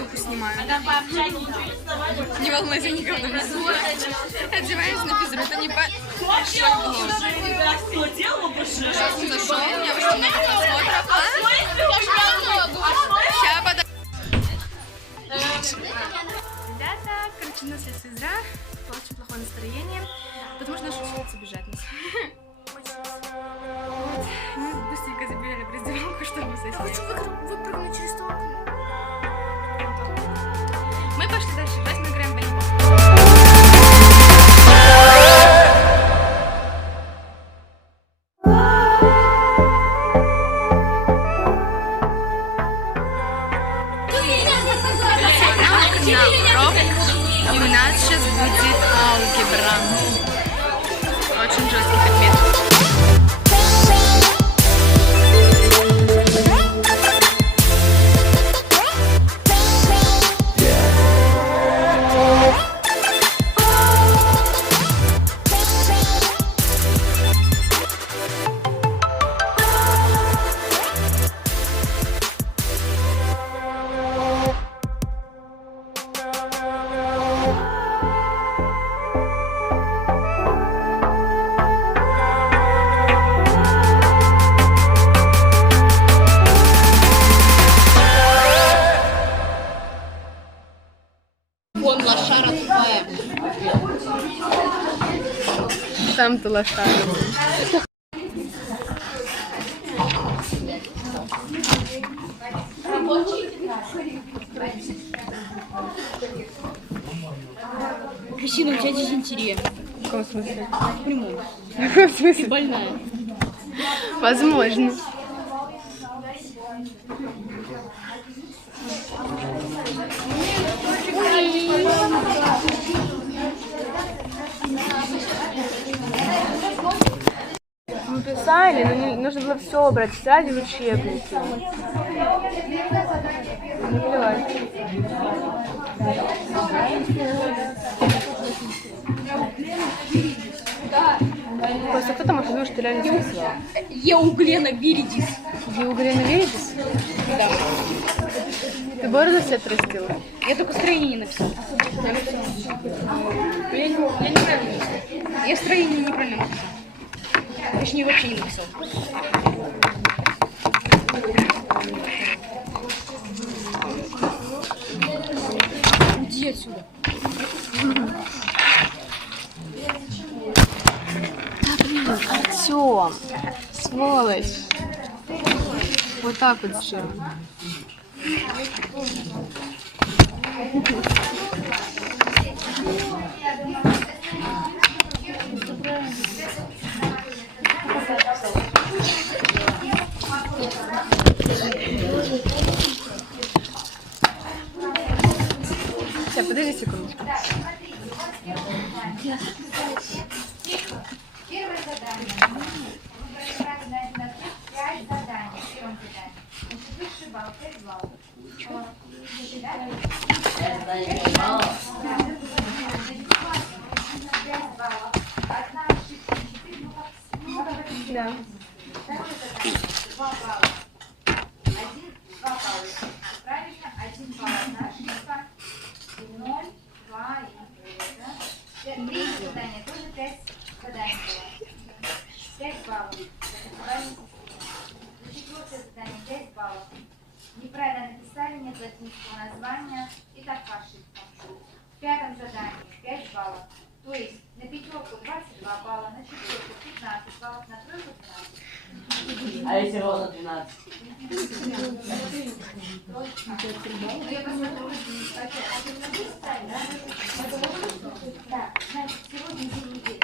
духу снимаю. Не волнуйся, никого не слушай. Одеваюсь на физру, это не по... Сейчас он зашел, у меня очень много просмотров. Сейчас подожди. Ребята, короче, у нас есть физра. Очень плохое настроение, потому что наши ученицы бежать нас. Вот. Мы быстренько забежали в раздевалку, чтобы сесть. Выпрыгнуть через то окно. Мы пошли дальше, давайте мы играем в волейбол. И у нас сейчас будет алгебра. Очень жесткий предмет. Вон лошара тупая. Сам ты лошара. Кристина, у тебя дизентерия. В каком смысле? В прямом. В каком смысле? Ты больная. Возможно. Мы писали, но нужно было все брать, сзади в учебники. Не плевать. Просто кто-то может думать, что ты реально списала. Еуглена Виридис. Еуглена Виридис? Да. Ты бороду себе отрастила? Я только строение не написала. Я неправильно написала. Я строение неправильно написала. Точнее, вообще не написал. Иди отсюда. Да блин, Артём, сволочь. Вот так вот сделал. Сейчас, подожди секундочку. Первое задание. Правильно, 5 заданий. В первом задании. Значит, высший балл, 5 баллов. 5 баллов. Одна ошибка, 4, Да. Второе задание. 2 балла. 2 балла. Правильно, 1 балл. Одна ошибка. И 0, 2 и 3. Третье задание. Тоже 5 заданий было. 5 баллов. За четвертое задание 5 баллов. Неправильно написали, нет латинского названия. И так по ошибкам. В пятом задании 5 баллов. То есть на пятерку 22 балла, на четверку 15 баллов, на тройку 12. А если ровно 12? Да, значит, сегодня день недели.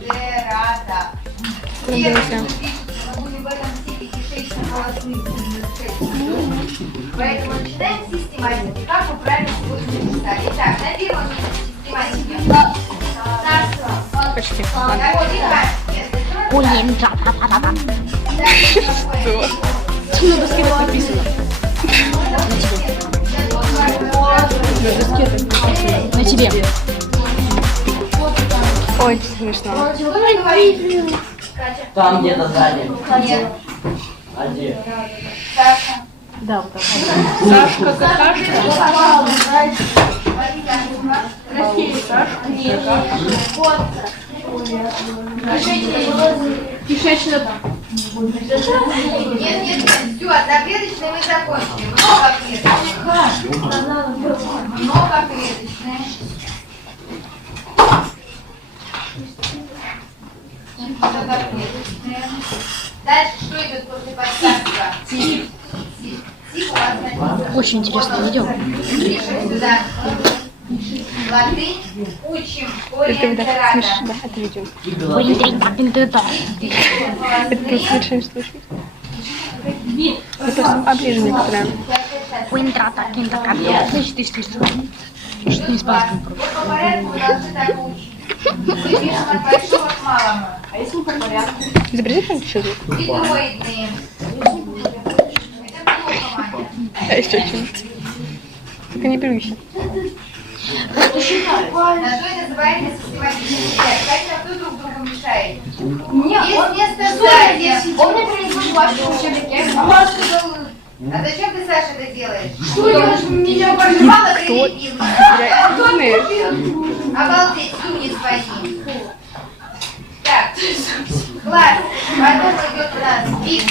Дерата. Надеемся. Мы будем в этом стиле кишечно-полостных. Поэтому начинаем с систематики. Как вы правильно сегодня написали? Итак, на первом месте систематики. Почти. Что на доске так написано? На доске так написано. На тебе. Ой, смешно. Там где-то сзади. Нет. А где? Саша. Да, вот так. Сашка, какашка. Кишечная. Нет, все, одноклеточные мы закончили. Многоклеточные. Многоклеточные. Многоклеточные. Дальше что идет после подсказка? Тип. Тип у вас написано. Очень интересное видео. Пишем сюда. Латынь. Учим. Это да, Ориентерата. смешно, да, это видео. Это просто совершенно слушать. Я просто оближу некоторые. Значит, ты что не испанский. Вот по порядку вы должны так учить. Мы пишем от большого к малому. Изобрази там еще звук. Гидроидные. Это плохо, Маня. А еще что-нибудь. Только не плюйся. На что называется систематический ряд? Кстати, кто друг другу мешает? Нет, есть место сзади. Он мне принесет вашу учебники. А зачем ты, Саша, это делаешь? Что я меня пожевала, перелепила? Обалдеть, слюни свои. Так, класс. Потом идет у нас бит.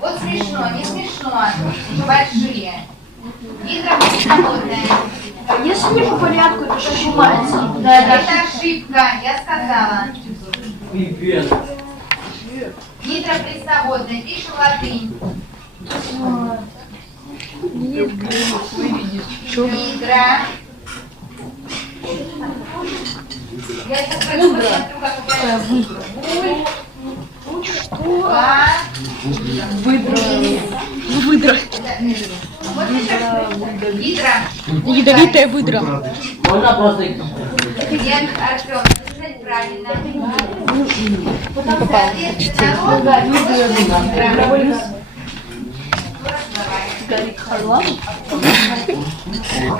Вот смешно, не смешно. Большие. Гидропроводная. Если не по порядку, это же ошибается. Это ошибка, я сказала. Пипец. Гидропресноводная, пишем латынь. Гидро. Я сейчас посмотрю, как это. Что? Выдра. Вот это гидро. Ядовитая выдра. Можно просто... Нет, Артем, написать правильно. Не попал.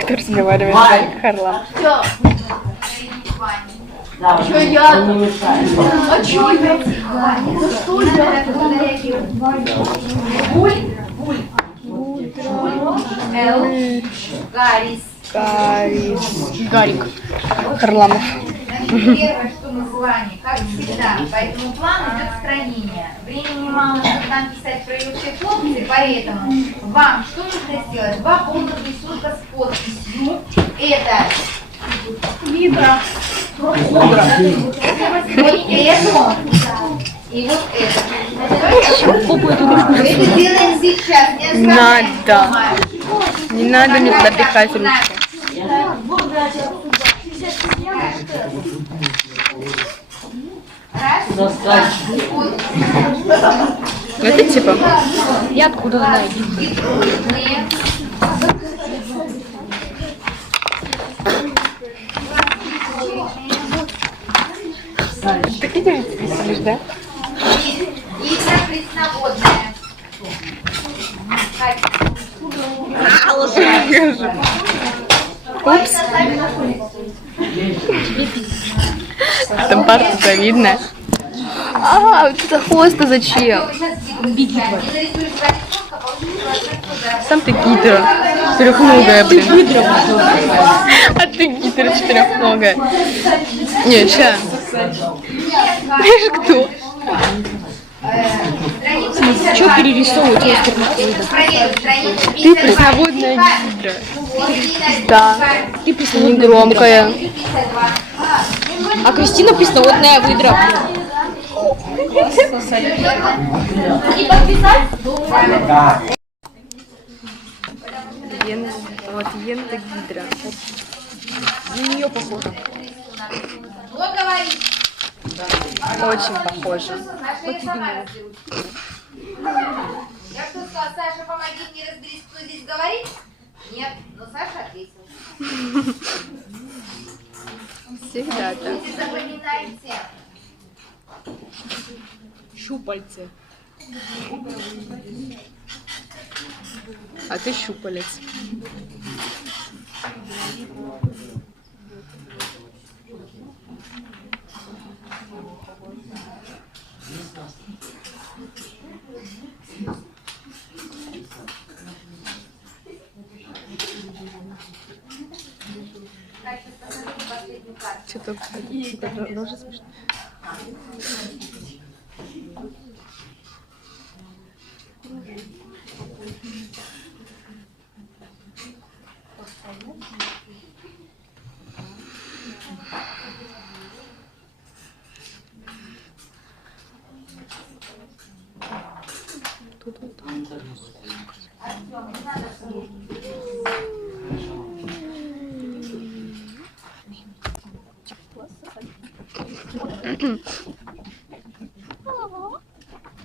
Кто разговаривает с Гарик Харлан? Да, что я? Не мешает. А чё я? За что я? Гарик. Харламов. Значит, первое, что мы с вами, как всегда, по этому плану идет устранение. Времени мало, чтобы нам писать краевые функции, поэтому вам что нужно сделать? Два полных рисунка с подписью. Это Гидра. вот это и вот это. Мы это делаем сейчас, не оставляем. Надо. Не надо мне запихать ручку. Раз, Достать. Это типа. Я откуда знаю? гидроидные. Ты видишь, писаешь, да? Гидропресноводная. Упс. Там парта видно. А, вот это хвост-то зачем? Сам ты гидра. Трехногая, блин. А ты гидра четырехногая. Не, ща. Знаешь, кто? Что перерисовывать, если Ты пресноводная гидра. Да. Ты Негромкая. А Кристина пресноводная выдра. И подписать? Вены. Вот, Йента Гидра. На нее похоже. Вот говорит. Очень похоже. Саша, я сама разберусь. Я что сказала, Саша, помоги мне разберись, кто здесь говорит? Нет, но Саша ответил. Всегда так. Вы запоминайте. Щупальце. А ты щупалец. Катя, посмотри последнюю карту. Что-то тоже смешно. Тут вот так. Артём, не надо слушать.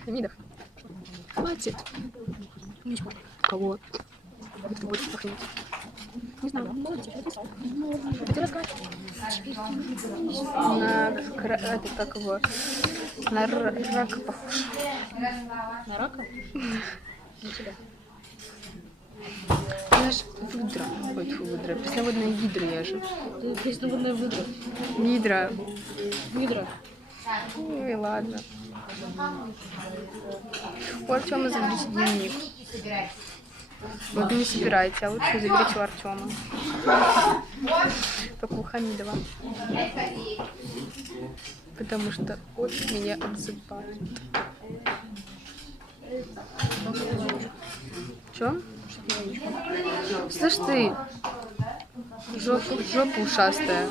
Хамидов. Хватит. Кого? Ты будешь похмелить? Не знаю. Хотела сказать. Это как его? На рака похож. На рака? На тебя. Знаешь, выдра. Ой, фу, выдра. Пресноводная гидра я же. Пресноводная выдра. Гидра. Выдра. Ну и ладно. У Артема заберите дневник. Вот не собирайте, а лучше заберите у Артема. Только у Хамидова. Потому что он меня отзывает. Чё? Слышь ты, жопа ушастая.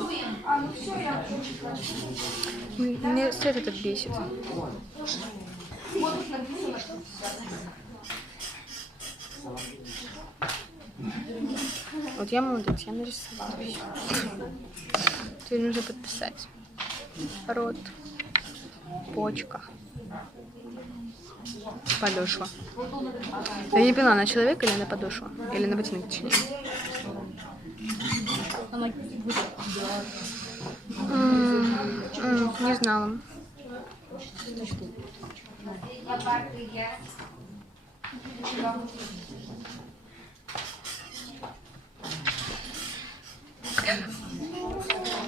Мне все это так бесит. Вот я молодец, я нарисовала. Теперь нужно подписать. Рот, почка, подошва. Я не поняла, на человека или на подошву? Или на ботинок, точнее. Она Не знала.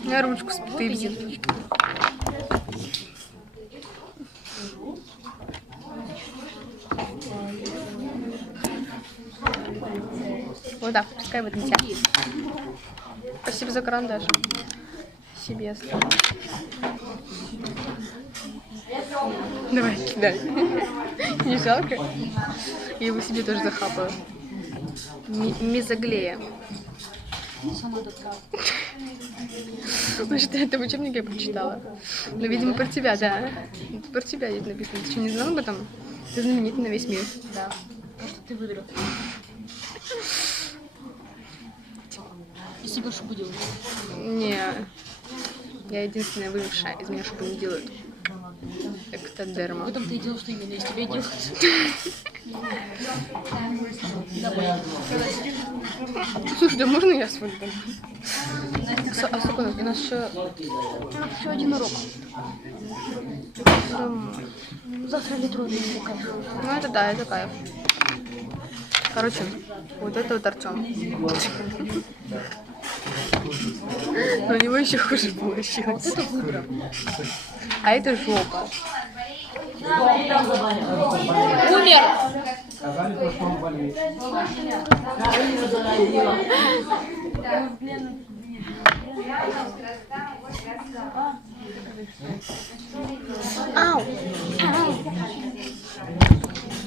На ручку стыбзи. Вот так, пускай вот нельзя. Спасибо за карандаш. Себе оставлю. Давай, кидай. Не жалко? Я его себе тоже захапаю. Мезоглея. сама такая. Значит, я это в учебнике прочитала. Ну, видимо, про тебя, да. Про тебя здесь написано. Ты что, не знал об этом? Ты знаменитый на весь мир. Да. Потому что ты выиграл. Если бы шубу делать. Не. Я единственная выжившая. Из меня шубу не делают. В Эктодерма. этом-то и дело, что именно из тебя делают. Давай. Слушай, да можно я свой дом? А сколько у нас? У нас еще один урок. Домой. Завтра метро не кайф. Ну это да, это кайф. Короче, вот это вот Артем. Но у него еще хуже получилось. Это выдра. А это жопа. Умер! Сказали, что он болеет. Ау!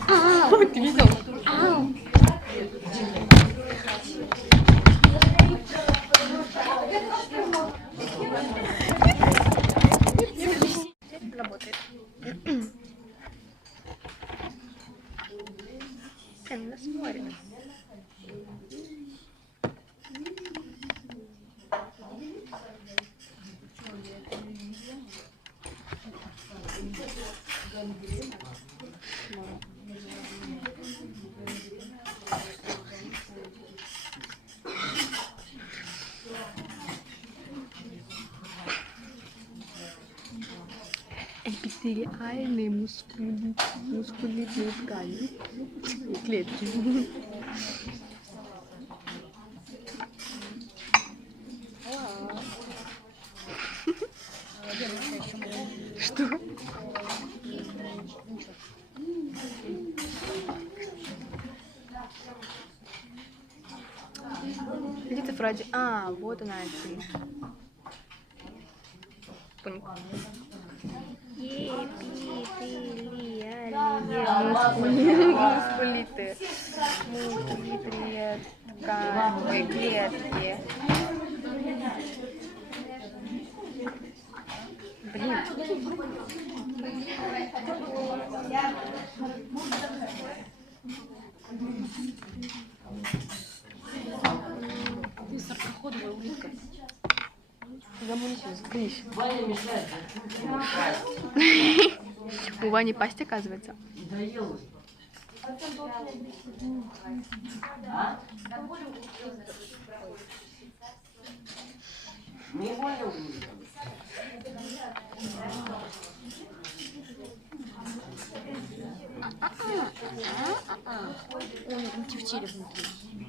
Ау! Ты видел? Ау! Работает. Всем нас смотрит. реальные мускулитные ткани. Клетки. Что? Где ты, Фради? А, вот она. Понял. Мускулиты. Мускулитные ткани, клетки. Блин. Ты саркоходовая улитка. Замолчи, заткнись. У Вани пасть, оказывается. Он тефтели внутри.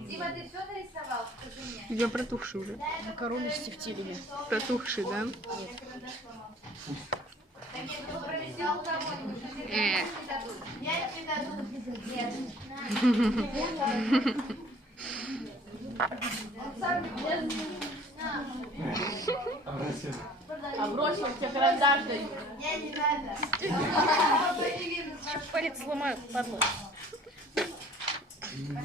Дима, ты все нарисовал? Скажи мне. Тебя протухший уже. Макароны с тефтелями. Протухший, да? Так я бы пролетел кого-нибудь, что тебе не дадут. Я не дадут. Нет. Он сам А бросил тебе карандаш дают. мне не надо. Не видно, знаешь, Палец сломаю, падла.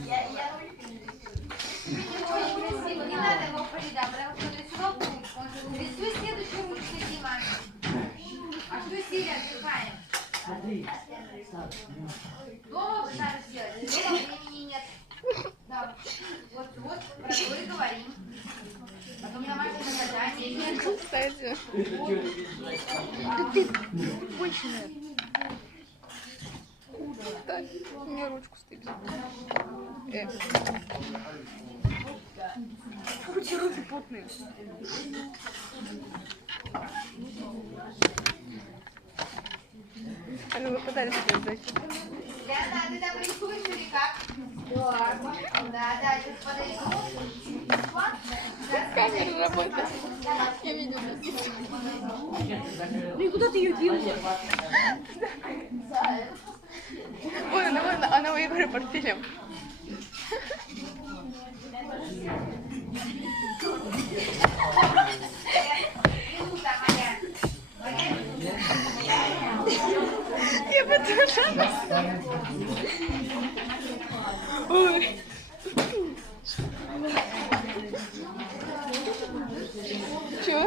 я ручки не рисую. Видимо, очень красиво. Не надо его полидам, потому что рисовал ручку. Рисуй следующую ручку, Дима. А что сильно отдыхаем? Дома вы надо сделать. Дома времени нет. Да. Вот про то и говорим. Потом домашнее задание нет. Кстати. Конченая. Так, мне ручку стыдит. Руки потные. А ну вы пытались сделать. Лена, ты там рисуешь или как? Да, сейчас подойду. Камера работает. Я видела. Ну и куда ты ее делала? Вон она у Егора портфелем. Минута моя. Я потушалась. Ой. Чё?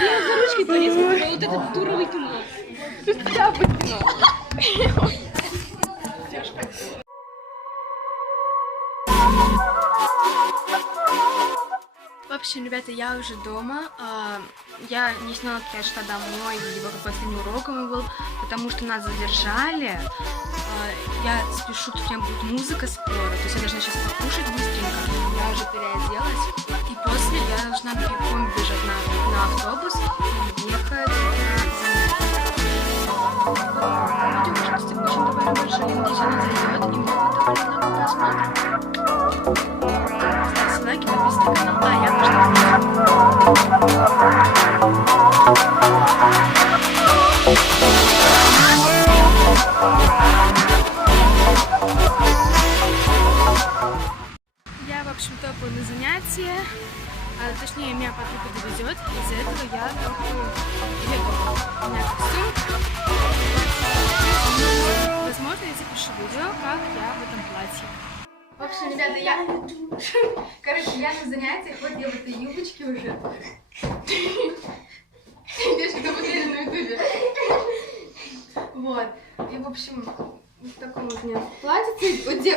Я за ручкой порезала, но вот эта дура выкинула. Ты тебя выкинула. В общем, ребята, я уже дома. Я не сняла, я шла домой, либо какой-то не урок мой был, потому что нас задержали. Я спешу, тут у меня будет музыка скоро, то есть я должна сейчас покушать быстренько. Я уже переоделась. И после я должна бегом бежать на автобус и ехать на занятия. Видео, кстати, очень довольно большое, надеюсь, она зайдет, и мы его довольно много посмотрим. Ставьте лайки, подписывайтесь на канал. А, я Я, в общем, топаю на занятия, точнее, меня подруга довезет, из-за этого я топаю бегом. У меня костюм. Возможно, я запишу видео, как я в этом платье. В общем, ребята, короче, я на занятиях, вот я в этой юбочке уже. Девочки, кто посмотрели на ютубе. Вот. И, в общем, в таком вот у меня платьице. Вот где...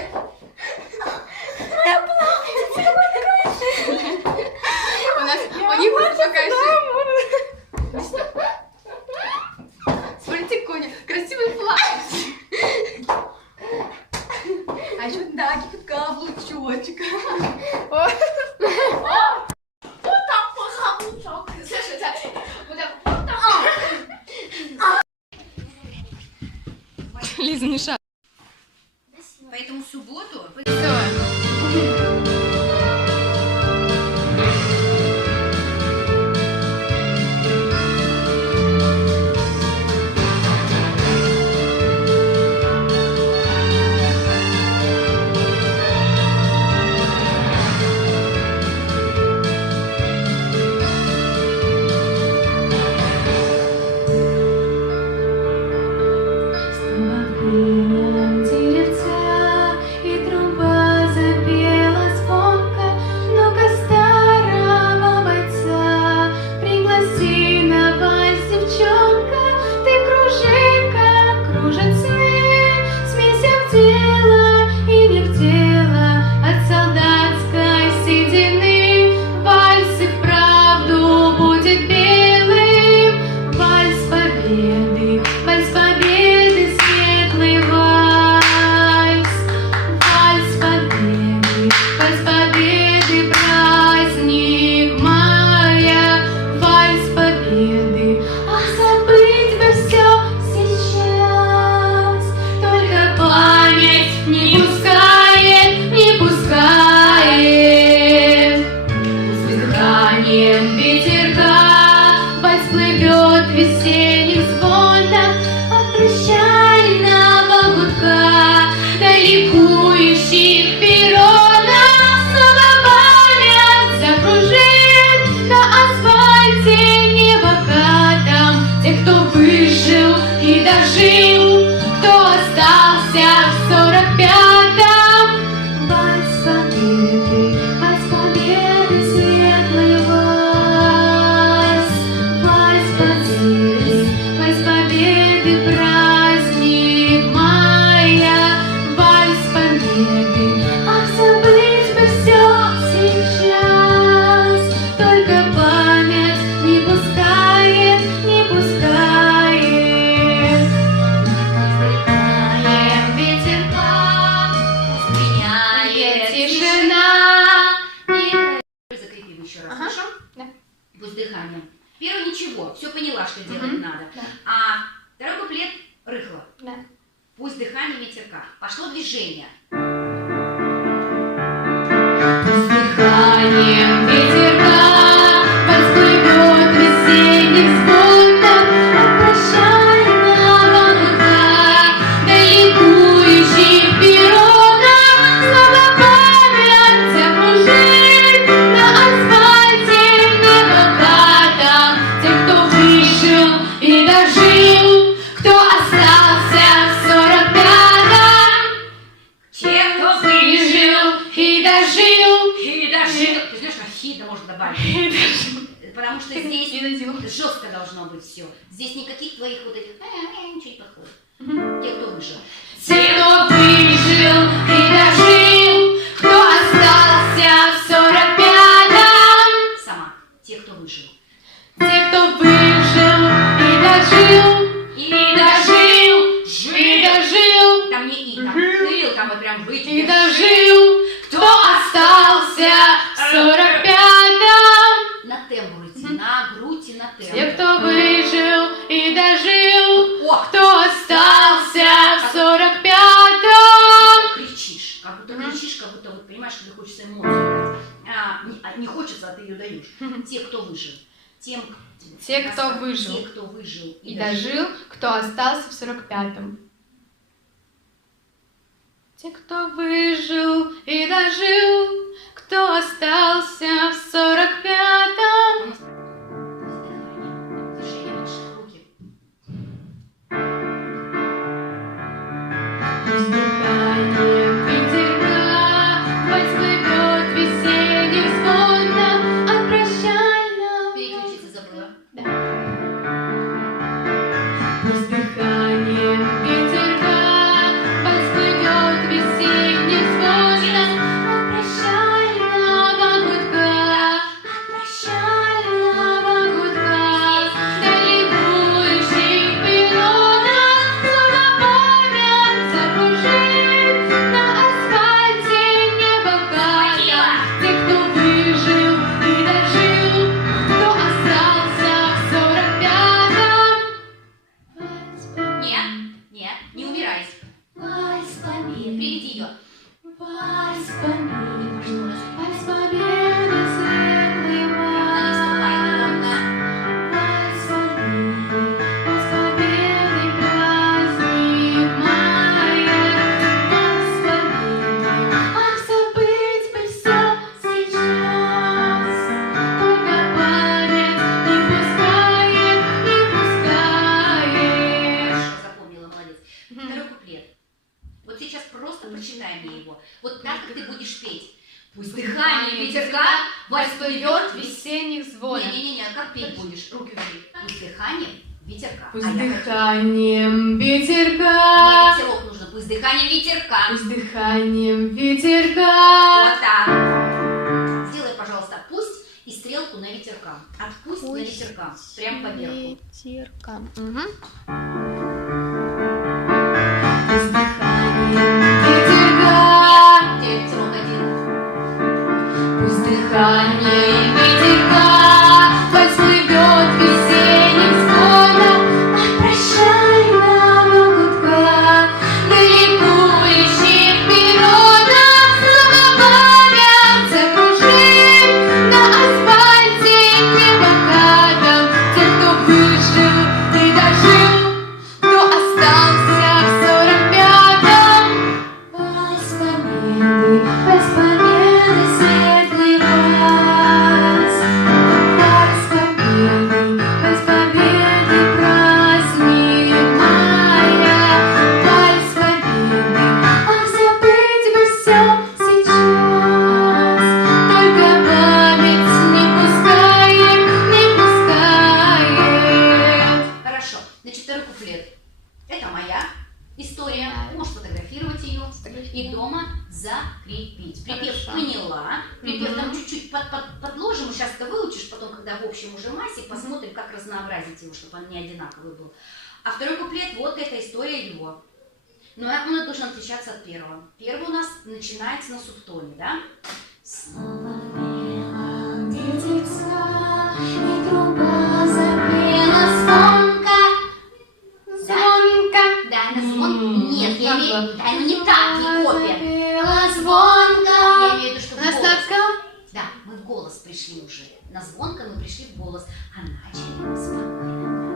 У нас... У них вот такая же... Смотрите, Коня, красивый платье. А еще, да, какие-то каблучочка. Вот Лиза, не шаг. Поэтому в субботу... И труба запела звонко, ну-ка старого бойца пригласи на вальс, девчонка. Ты кружи, как кружат сны, смейся в дело и не в дело от солдатской седины. Вальс и вправду будет белым, вальс победы, вальс победы, светлый вальс, вальс победы, праздник мая, вальс победы. Ах, забыть бы все сейчас, только память не пускает, не пускает. С дыханием ветерка вальс плывет в весенних звонах от прощального гудка до ликующих перронов. Снова память закружит на асфальте небокатом тех, кто выжил и дожил, кто остался в 45-м. Вальс победы, светлый вальс, вальс победы, праздник мая, вальс победы. Ах, забыть бы все сейчас, только память не пускает, не пускает. Сдыханием ветерка сменяет тишина. Закрепим еще раз, хорошо? Да. Пусть дыханием. Первое ничего, все поняла, что делать надо. Да. А второй куплет рыхло. Да. Пусть дыхание ветерка. Пошло движение. Дыханием ветерка вальс плывет в весенних звонках от прощального гудка до ликующих перронов. Снова память закружит на асфальте небокатом тех, кто выжил и дожил, кто остался в 45-м. Те, кто Выжил и дожил. и дожил. Ты знаешь, как хитро можно добавить? Потому что здесь жестко должно быть все. Здесь никаких твоих вот этих ничего не подходит. Те, кто выжил. Те, кто выжил и дожил, кто остался в 45-м. Сама. Те, кто выжил. Те, кто выжил и дожил, И дожил, и дожил, там не и, там тыл, там вот прям выйти. и дожил, кто остался в 45-м. На тембр идти, на грудь и на тембр. Те, кто выжил и дожил, О, кто остался в 45-м. кричишь, как будто вот понимаешь, когда хочется эмоцию дать. Не хочется, а ты ее даешь. Те, кто выжил. Те, кто выжил. Те, кто выжил И дожил, кто остался в 45-м. Те, кто выжил и дожил, кто остался в 45-м. Движение ваших руки. Дыханием ветерка вальс плывет в весенних звонках от прощального. Переключиться забыла. Да. Пусть дыханием ветерка вальс плывет в весенних звонках от прощального гудка Приведи ее. Вальс победы, светлый Не ступай громко. вальс победы, праздник моя, вальс победы. Ах, забыть бы все сейчас, только память не пускает, не пускает. Хорошо, запомнила, молодец. Второй куплет. Вот сейчас просто прочитай мне его. Вот так, как ты будешь петь. Пусть дыхание ветерка вальс плывет весенний. весенних звонов. Не-не-не, как петь будешь? Руки убери. Пусть дыханием ветерка. Пусть А я хочу- дыханием Мне ветерка, ветерок нужно. Пусть дыханием ветерка. пусть дыханием ветерка. Вот так. Сделай, пожалуйста, пусть и стрелку на ветерка. Отпусть на ветерка. Прям по верху. Ветерка. Пусть дыханием ветерка, Где ветерок один? пусть дыханием ветерка вальс плывет весенним звоном. Ах, прощай, нам гудка, далеко летит природа, снова память закружит на асфальте небокатом. Тех, кто выжил и дожил, кто остался в 45-м. Вальс победы, светлый вальс. Вальс победы, праздник моя. Вальс победы, ах, забыть бы все сейчас, только память не пускает, не пускает. Хорошо. Значит, второй куплет. Это моя история. Можешь фотографировать ее и дома закрепить. Припев поняла. Припев там чуть-чуть подложим. Сейчас это выучишь, потом, когда в общем уже массе, посмотрим, как разнообразить его, чтобы он не одинаковый был. А второй куплет, вот эта история его. Но он должен отличаться от первого. Первый у нас начинается на субтоне, да? Снова пела птица, и труба запела звонко. Звонко. Да, на звон. Нет, я имею... Да, ну не так, не копия. Запела звонко. Я имею в виду, что в голос. Наставка. Да, мы в голос пришли уже. На звонко мы пришли в голос, а начали мы спокойно.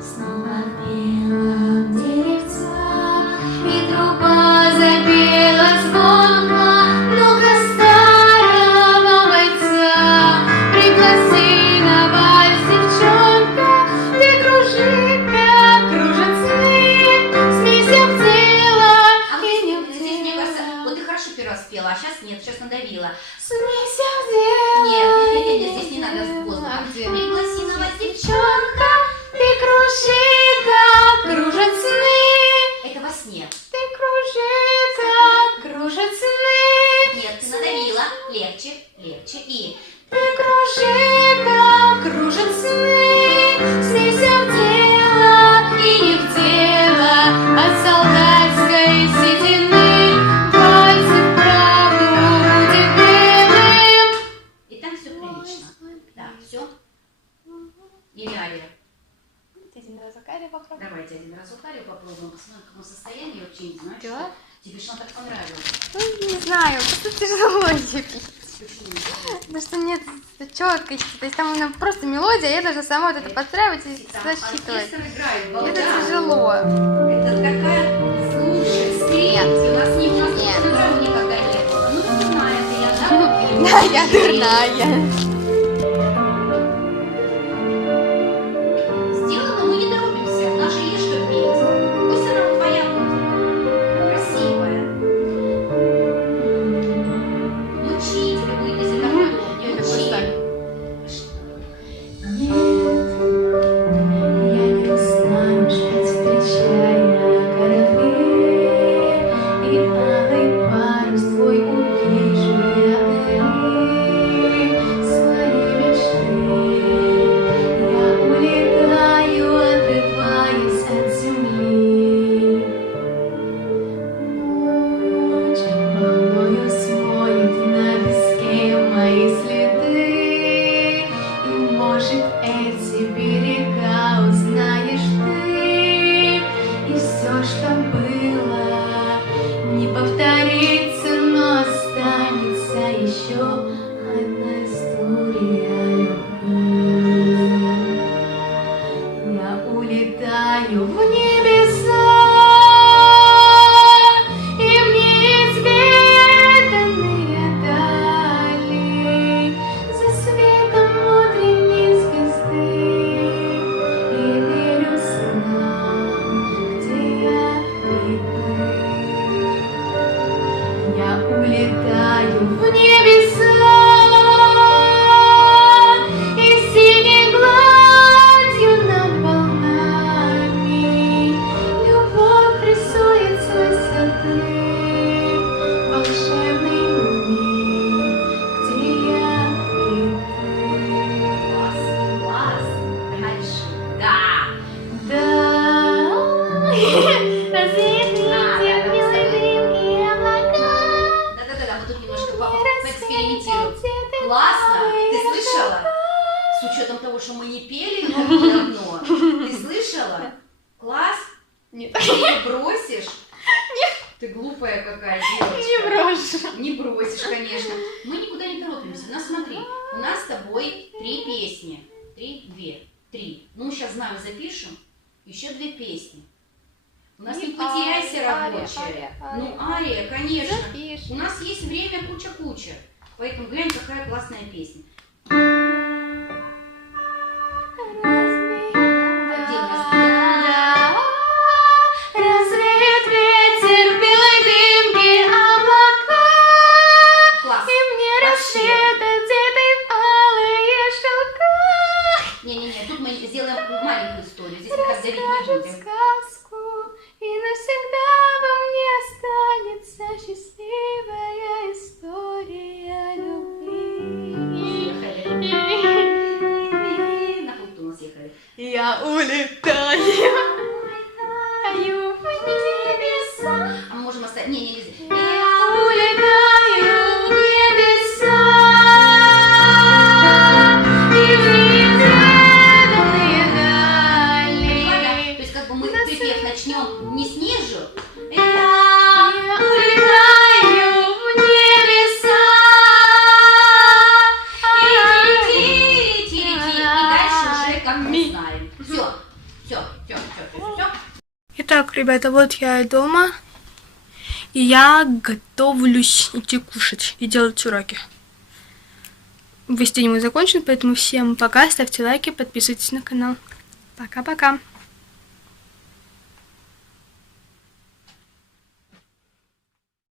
Снова пела деревца, и труба запела звонко. Ну-ка, старого бойца, пригласи на вальс, девчонка, где кружит, как кружат сны, смейся в дело А и не в здесь, мне кажется, дело. вот ты хорошо первый раз спела, а сейчас нет, сейчас надавила. Смейся в дело. Нет, здесь не надо с воздухом. А где? Пригласи на вас девчонка. Девчонка, ты кружит, как кружат сны. Это во сне. Ты кружит, как кружат сны. Нет, ты надавила. Легче, легче. И Ты кружит, как кружат сны. Смейся в дело и не в дело. От солдатской седины пальцы вправду будет белым. и там все прилично. Да, все. Или ария. Один раз закари вокруг. Давайте один раз вот арию попробуем, посмотрим, в каком состоянии вообще не знаю. Да? Что. Тебе что так понравилось? Ну, не знаю, просто тяжело ее петь. Почему? Потому что нет четкости. То есть там именно просто мелодия, я должна сама вот это подстраивать и Там засчитывать. оркестр играет, Это балда. тяжело. Это такая, слушай, стрелки. У нас Нет. игры никогда не было. Ну, не знаю, это я, да? Да, я дурная. Сделано, мы не торопимся. У нас же есть что петь. Пусть она твоя будет. Красивая. Мучить, или будет, если так удобно. Это просто так. Нет, я не устану ждать, встречая корабли, и алый парус твой увижу я вдали. улетаю в небеса, и синей гладью над волнами любовь рисует свой сады, волшебный мир, где я и ты. Класс, класс. Дальше. Да. Да, разведрите белые дымки облака. Да-да-да, мы тут немножко поэкспериментируем. Классно. Ты слышала? С учетом того, что мы не пели, но давно. Ты слышала? Класс? Нет. Ты ее бросишь? Нет. Ты глупая какая девочка. Не брошу. Не бросишь, конечно. Мы никуда не торопимся. У нас, смотри, у нас с тобой 3 песни. 3. Ну, сейчас знаю, запишем. Еще 2 песни. У нас не потеряйся, рабочая. Ну, ария, конечно. У нас есть время куча-куча. Поэтому глянь, какая классная песня. Развеет ветер белой дымки облака, Класс. и мне Вообще. рассветят где-то алые шелка. Не-не-не, тут мы сделаем маленькую историю. Здесь мы так давить не Расскажет будем. сказку, и навсегда во мне останется счастливая история любви. На флуту у нас ехали. Я улетаю в небеса. А мы можем оставить... Не, нельзя. Я улетаю в небеса, и в неведомые дали. То есть как бы мы припев начнем не снизу. Я улетаю в небеса, И дальше уже как мы знаем. Все. Итак, ребята, вот я и дома. И я готовлюсь идти кушать и делать уроки. Весь день мой закончен, поэтому всем пока, ставьте лайки, подписывайтесь на канал. Пока-пока.